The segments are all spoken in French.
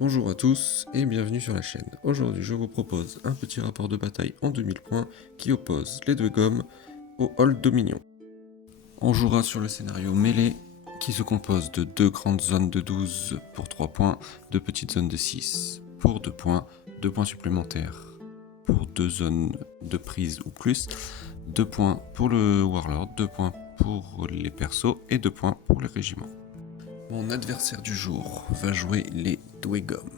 Bonjour à tous et bienvenue sur la chaîne. Aujourd'hui je vous propose un petit rapport de bataille en 2000 points qui oppose les deux gommes au Old Dominion. On jouera sur le scénario mêlée qui se compose de deux grandes zones de 12 pour 3 points, deux petites zones de 6 pour 2 points, 2 points supplémentaires pour 2 zones de prise ou plus, 2 points pour le Warlord, 2 points pour les persos et 2 points pour les régiments. Mon adversaire du jour va jouer les Dwegom.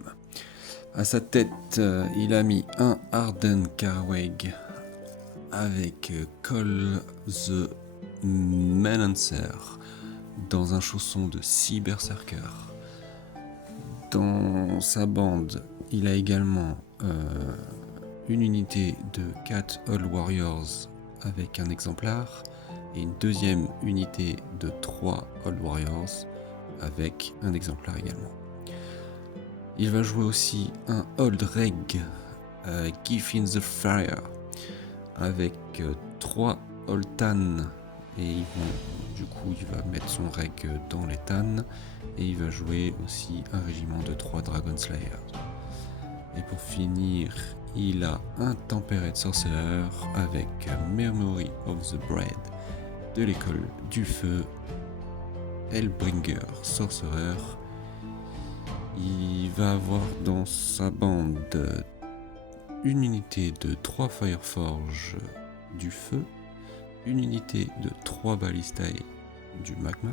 À sa tête, il a mis un Arden Carweg avec Call the Melancer dans un chausson de 6 berserkers. Dans sa bande, il a également une unité de 4 Old Warriors avec un exemplaire et une deuxième unité de 3 Old Warriors avec un exemplaire également. Il va jouer aussi un Old Reg Give in the Fire avec 3 Old Tan et du coup il va mettre son Reg dans les Tan et il va jouer aussi un régiment de 3 Dragon Slayers. Et pour finir, il a un Temperate Sorcerer avec Memory of the Bread de l'école du feu, Hellbringer Sorcerer. Il va avoir dans sa bande une unité de 3 Fireforge du feu, une unité de 3 Ballistae du magma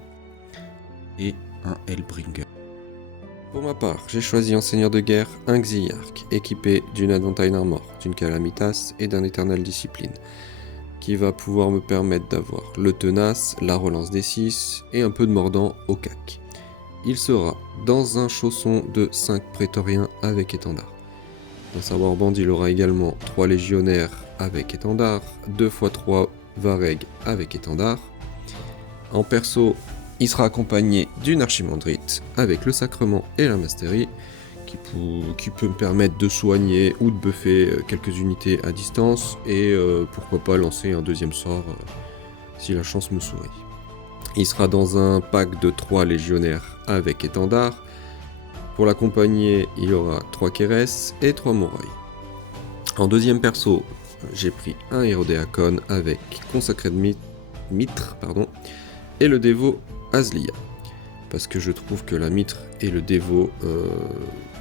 et un Hellbringer. Pour ma part, j'ai choisi en seigneur de guerre un Xiark équipé d'une Advantine Armor, d'une Calamitas et d'un Eternal Discipline, qui va pouvoir me permettre d'avoir le tenace, la relance des 6 et un peu de mordant au cac. Il sera dans un chausson de 5 prétoriens avec étendard. Dans sa warband, il aura également 3 légionnaires avec étendard, 2 x 3 Vareg avec étendard. En perso, il sera accompagné d'une archimandrite avec le sacrement et la mastery, qui peut me permettre de soigner ou de buffer quelques unités à distance et pourquoi pas lancer un deuxième sort si la chance me sourit. Il sera dans un pack de 3 légionnaires avec étendard. Pour l'accompagner, il aura 3 Keres et 3 Moroi. En deuxième perso, j'ai pris un Hérodéacon avec Consacré de Mitre et le dévot Aslia. Parce que je trouve que la mitre et le dévot,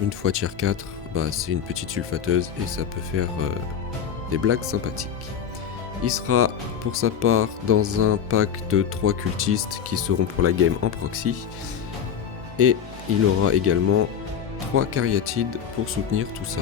une fois tier 4, c'est une petite sulfateuse et ça peut faire des blagues sympathiques. Il sera pour sa part dans un pack de 3 cultistes qui seront pour la game en proxy. Et il aura également 3 cariatides pour soutenir tout ça.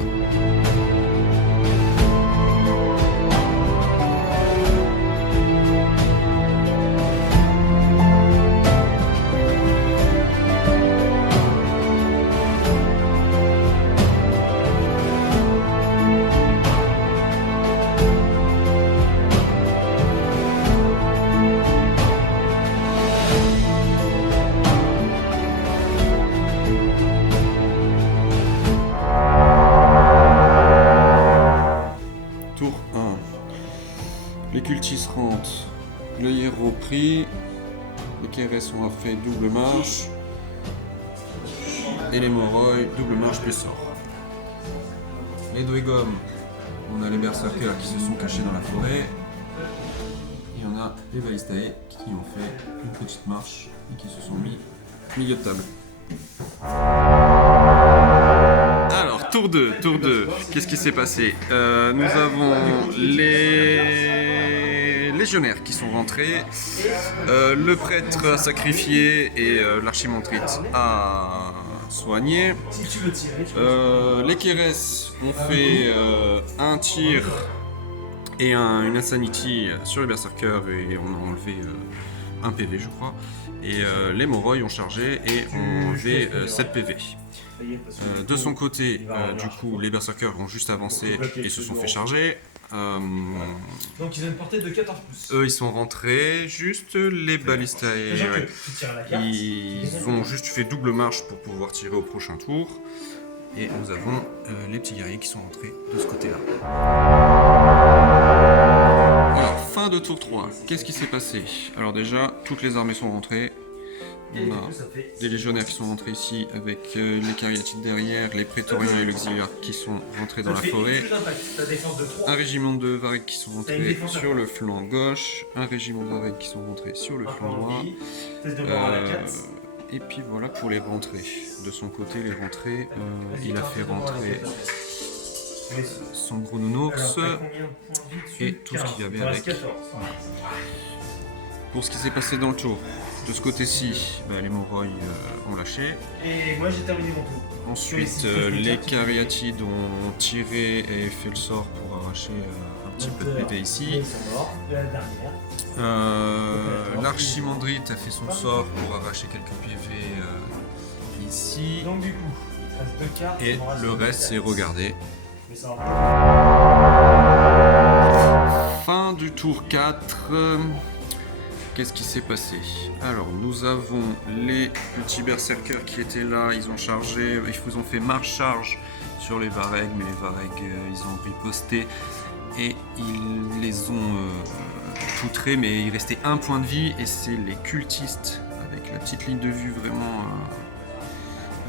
Tour 1. Les cultistes rentrent, le héros pris, les Keres ont fait double marche, et les Moroi double marche plus sort. Les Dwegom, on a les berserkers qui se sont cachés dans la forêt, et on a les Ballistae qui ont fait une petite marche et qui se sont mis milieu de table. Alors, tour 2, qu'est-ce qui s'est passé? Nous avons les légionnaires qui sont rentrés, le prêtre a sacrifié et l'archimandrite a soigné. Les Keres ont fait un tir et une Insanity sur les berserkers et on a enlevé un PV je crois. Et les Moroi ont chargé et ont enlevé 7 PV. De son côté, du coup, les berserkers ont juste avancé et se sont fait charger. Donc ils ont une portée de 14+. Eux, ils sont rentrés, juste les Ballistae. Ils ont juste fait double marche pour pouvoir tirer au prochain tour. Et nous avons les petits guerriers qui sont rentrés de ce côté-là. Alors, fin de tour 3. Qu'est-ce qui s'est passé? Alors déjà, toutes les armées sont rentrées. On a des légionnaires qui sont rentrés ici avec les cariatides derrière, les prétoriens et l'auxiliaire qui sont rentrés dans la forêt. Un régiment de Vareg qui sont rentrés sur le flanc gauche, un régiment de Vareg qui sont rentrés sur le flanc droit. Et puis voilà pour les rentrées. De son côté, les rentrées, il a fait rentrer son gros nounours et tout ce qu'il y avait avec. Pour ce qui s'est passé dans le tour, de ce côté-ci, les Moroi ont lâché. Et moi j'ai terminé mon tour. Ensuite, les cariatides ont tiré et fait le sort pour arracher un petit peu de PV ici. L'archimandrite a fait son sort pour arracher quelques PV ici. Donc du coup, il reste 2 cartes. Et le reste c'est regardé. Fin du tour 4. Qu'est-ce qui s'est passé? Alors, nous avons les petits berserkers qui étaient là, ils ont chargé, ils vous ont fait marche-charge sur les Vareg, mais les Vareg, ils ont riposté et ils les ont poutrés, mais il restait un point de vie et c'est les cultistes avec la petite ligne de vue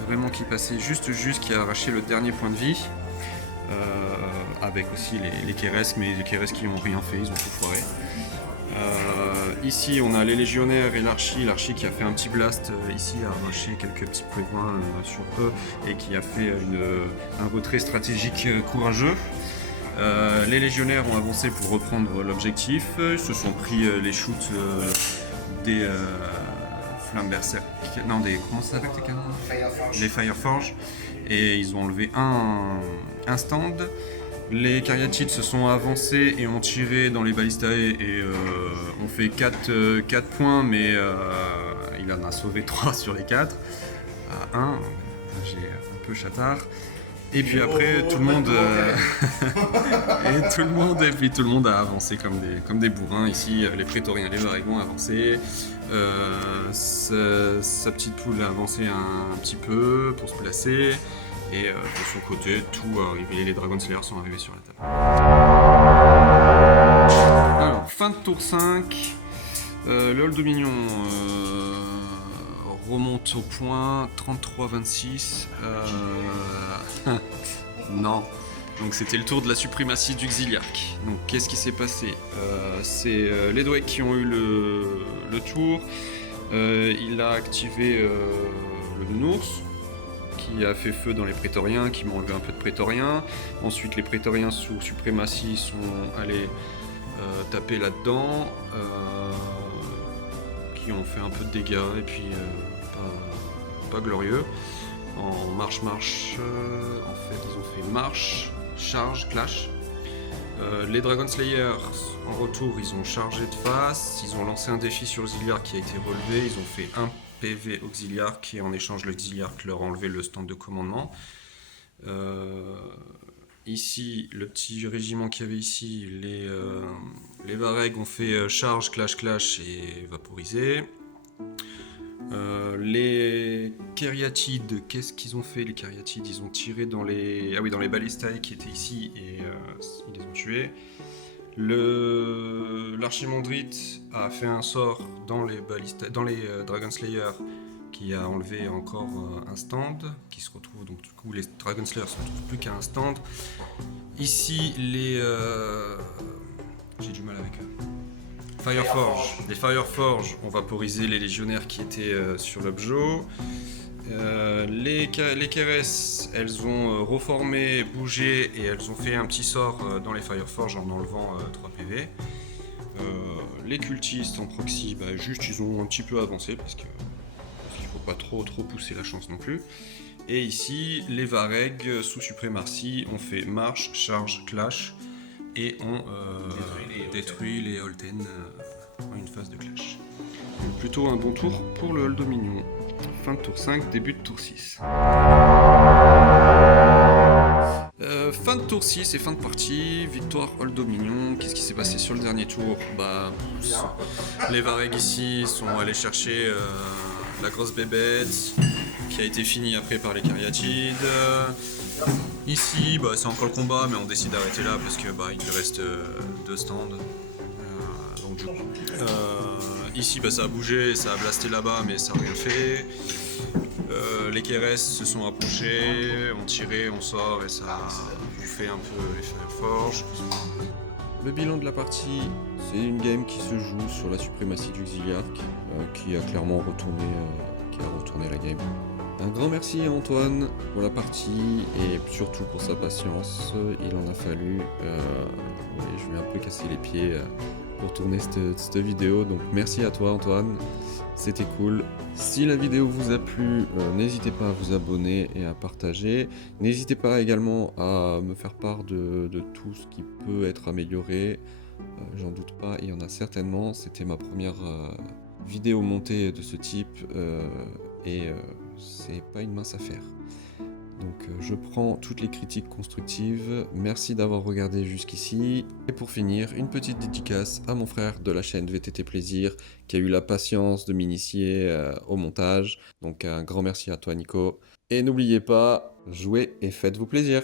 vraiment qui passait juste qui a arraché le dernier point de vie. Avec aussi les Keres, mais les Keres qui n'ont rien fait, ils ont tout foiré. Ici on a les légionnaires et l'archi qui a fait un petit blast ici, a arraché quelques petits points sur eux et qui a fait un retrait stratégique courageux. Les légionnaires ont avancé pour reprendre l'objectif, ils se sont pris les shoots des flammes berserk, non des, comment ça s'appelle tes canons? Les Fireforge, et ils ont enlevé un stand. Les cariatides se sont avancés et ont tiré dans les balistae et ont fait 4 points, mais il en a sauvé 3 sur les 4. 1, j'ai un peu chatard. Et puis après, tout le monde tout le monde a avancé comme des bourrins ici. Les prétoriens, les Vareg ont avancé. Sa petite poule a avancé un petit peu pour se placer. Et de son côté, tout a arrivé, les Dragon Slayers sont arrivés sur la table. Alors, fin de tour 5, le Hall Dominion remonte au point 33-26. Non, donc c'était le tour de la suprématie d'Uxiliarque. Donc qu'est-ce qui s'est passé? C'est les Dweck qui ont eu le tour. Il a activé le nounours, qui a fait feu dans les prétoriens, qui m'ont enlevé un peu de prétoriens. Ensuite, les prétoriens sous suprématie sont allés taper là-dedans, qui ont fait un peu de dégâts, et puis pas glorieux. En marche, en fait, ils ont fait marche, charge, clash. Les Dragon Slayers, en retour, ils ont chargé de face, ils ont lancé un défi sur l'auxiliaire qui a été relevé, ils ont fait un PV auxiliaire qui en échange l'auxiliaire leur a enlevé le stand de commandement. Ici, le petit régiment qu'il y avait ici, les Vareg ont fait charge, clash et vaporisé. Les Cariatides, qu'est-ce qu'ils ont fait? Les Cariatides, ils ont tiré dans les balistae qui étaient ici et ils les ont tués. L'archimandrite a fait un sort dans les Dragon Slayer qui a enlevé encore un stand qui se retrouve, donc du coup les Dragon Slayer se retrouvent plus qu'à un stand. Ici j'ai du mal avec eux. Les Fireforge ont vaporisé les légionnaires qui étaient sur l'objet. Les Keres, elles ont reformé, bougé et elles ont fait un petit sort dans les Fireforge en enlevant 3 PV. Les cultistes en proxy, juste ils ont un petit peu avancé parce qu'il ne faut pas trop pousser la chance non plus. Et ici, les Vareg sous suprématie ont fait marche, charge, clash et ont détruit les Holten en une phase de clash. Donc plutôt un bon tour pour le Hall Dominion. Fin de tour 5, début de tour 6. Fin de tour 6 et fin de partie, victoire Hall Dominion. Qu'est-ce qui s'est passé sur le dernier tour? Les Vareg ici sont allés chercher la grosse bébête qui a été finie après par les Cariatides. Ici, c'est encore le combat, mais on décide d'arrêter là parce que il reste 2 stands. Donc Ici, ça a bougé, ça a blasté là-bas, mais ça n'a rien fait. Les KRS se sont approchés, ont tiré, on sort et ça a bouffé un peu les Fireforge. Le bilan de la partie, c'est une game qui se joue sur la suprématie du Xiliarch, qui a clairement retourné la game. Un grand merci à Antoine pour la partie et surtout pour sa patience. Il en a fallu. Je lui ai un peu cassé les pieds pour tourner cette vidéo. Donc merci à toi Antoine, c'était cool. Si la vidéo vous a plu, n'hésitez pas à vous abonner et à partager. N'hésitez pas également à me faire part de tout ce qui peut être amélioré. J'en doute pas, il y en a certainement. C'était ma première vidéo montée de ce type et c'est pas une mince affaire. Donc je prends toutes les critiques constructives. Merci d'avoir regardé jusqu'ici. Et pour finir, une petite dédicace à mon frère de la chaîne VTT Plaisir qui a eu la patience de m'initier au montage. Donc un grand merci à toi Nico. Et n'oubliez pas, jouez et faites-vous plaisir.